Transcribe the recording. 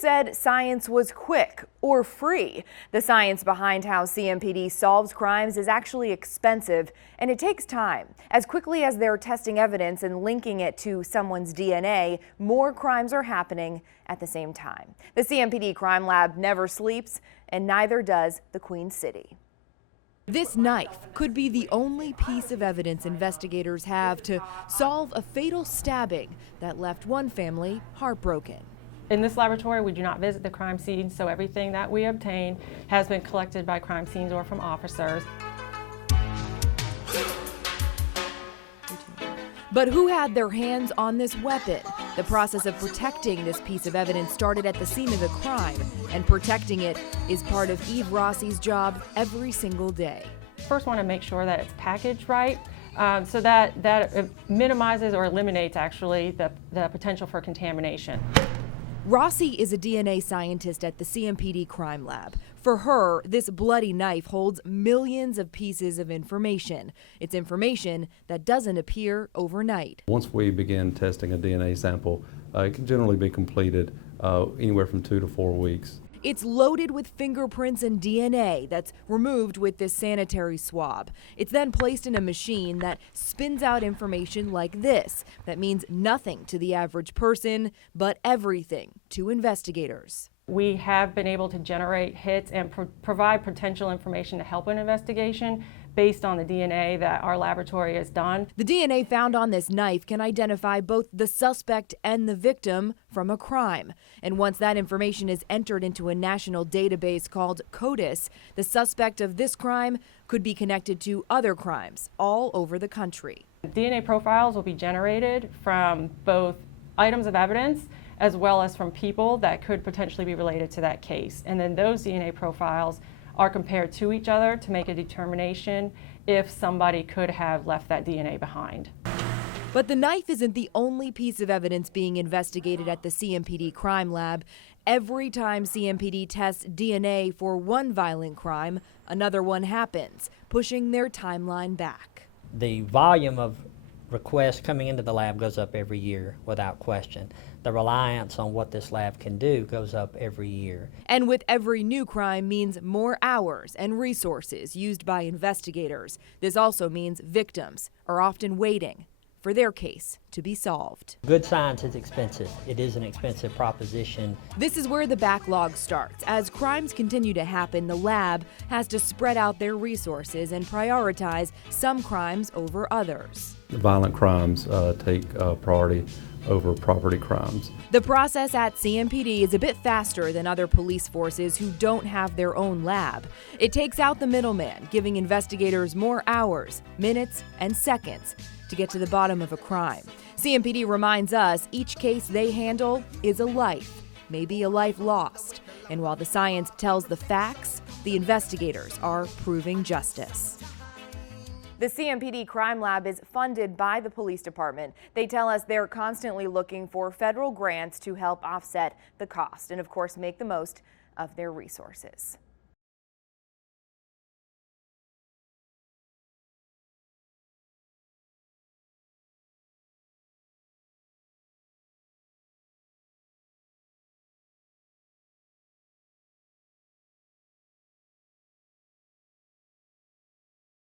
said science was quick or free? The science behind how CMPD solves crimes is actually expensive, and it takes time. As quickly as they're testing evidence and linking it to someone's DNA, more crimes are happening at the same time. The CMPD Crime Lab never sleeps, and neither does the Queen City. This knife could be the only piece of evidence investigators have to solve a fatal stabbing that left one family heartbroken. In this laboratory, we do not visit the crime scene, so everything that we obtain has been collected by crime scenes or from officers. But who had their hands on this weapon? The process of protecting this piece of evidence started at the scene of the crime, and protecting it is part of Eve Rossi's job every single day. First, want to make sure that it's packaged right, so that it minimizes or eliminates actually the potential for contamination. Rossi is a DNA scientist at the CMPD Crime Lab. For her, this bloody knife holds millions of pieces of information. It's information that doesn't appear overnight. Once we begin testing a DNA sample, it can generally be completed anywhere from 2 to 4 weeks. It's loaded with fingerprints and DNA that's removed with this sanitary swab. It's then placed in a machine that spins out information like this. That means nothing to the average person, but everything to investigators. We have been able to generate hits and provide potential information to help an investigation based on the DNA that our laboratory has done. The DNA found on this knife can identify both the suspect and the victim from a crime. And once that information is entered into a national database called CODIS, the suspect of this crime could be connected to other crimes all over the country. DNA profiles will be generated from both items of evidence as well as from people that could potentially be related to that case. And then those DNA profiles are compared to each other to make a determination if somebody could have left that DNA behind. But the knife isn't the only piece of evidence being investigated at the CMPD Crime Lab. Every time CMPD tests DNA for one violent crime, another one happens, pushing their timeline back. The volume of requests coming into the lab goes up every year without question. The reliance on what this lab can do goes up every year. And with every new crime means more hours and resources used by investigators. This also means victims are often waiting for their case to be solved. Good science is expensive. It is an expensive proposition. This is where the backlog starts. As crimes continue to happen, the lab has to spread out their resources and prioritize some crimes over others. Violent crimes take priority over property crimes. The process at CMPD is a bit faster than other police forces who don't have their own lab. It takes out the middleman, giving investigators more hours, minutes, and seconds to get to the bottom of a crime. CMPD reminds us each case they handle is a life, maybe a life lost. And while the science tells the facts, the investigators are proving justice. The CMPD Crime Lab is funded by the police department. They tell us they're constantly looking for federal grants to help offset the cost and, of course, make the most of their resources.